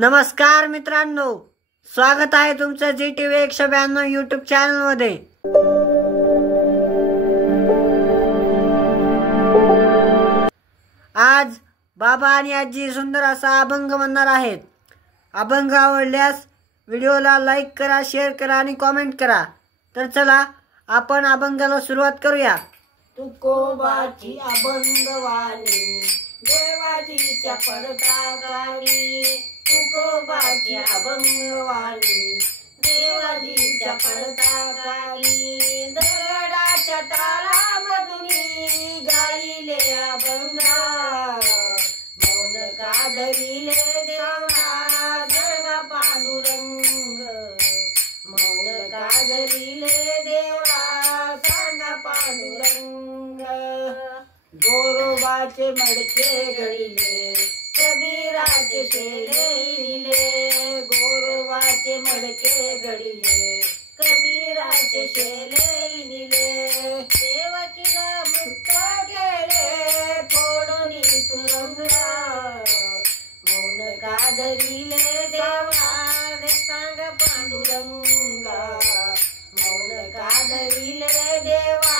नमस्कार मित्रांनो, स्वागत आहे तुमचं GTV 192 यूट्यूब चॅनल मध्ये। आज बाबा आणि आजी सुंदर असा अभंग म्हणणार आहेत। अभंग आवडल्यास व्हिडिओला लाईक करा, शेअर करा आणि कमेंट करा। तर चला आपण अभंगाला सुरुवात करूया। तुकोबाची अभंगवाणी देवाजीच्या पडताकानी, तुकोबाची अभंगवाणी देवाजीच्या पडताकानी, दगडाच्या तालामधुनी गाईले अभंगा, मौन काढविले देवा जगा पांडुरंग, मौन काढविले देवा सांगा पांडुरंग। गोरोबाचे मडके गळिले कबीराचे शेले लिहिले, गोरोबाचे मडके गळिले कबीराचे शेले लिहिले, देवकीला मुक्त केले फोडून तुरुंगा, मौन काढविले देवा सांग पांडुरंगा, मौन काढविले देवा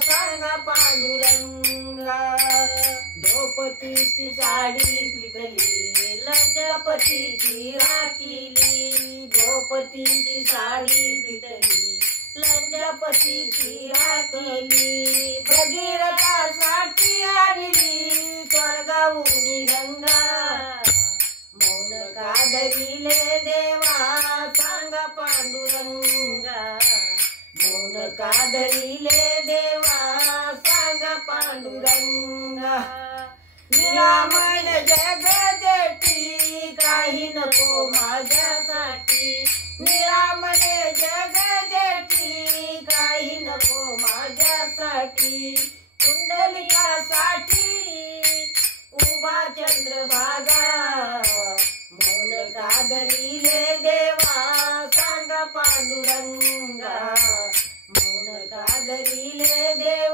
सांग पांडुरंगा। द्रौपदीची साडी पिटली लज्जापतीची राखिली, द्रौपदीची साडी पिटली लज्जापतीची राखिली, भगीरथासाठी आणली स्वर्गाहून गंगा, मौन काढविले देवा सांगा पांडुरंगा, मौन काढविले देवा सांगा पांडुरंगा। निरामण जग जेठी काही नको माझ्यासाठी, निरामण जग जेठी काही नको माझ्यासाठी, कुंडलिकासाठी उभा चंद्रभागा, मौन काढविले देवा सांगा पांडुरंगा, मौन काढविले देवा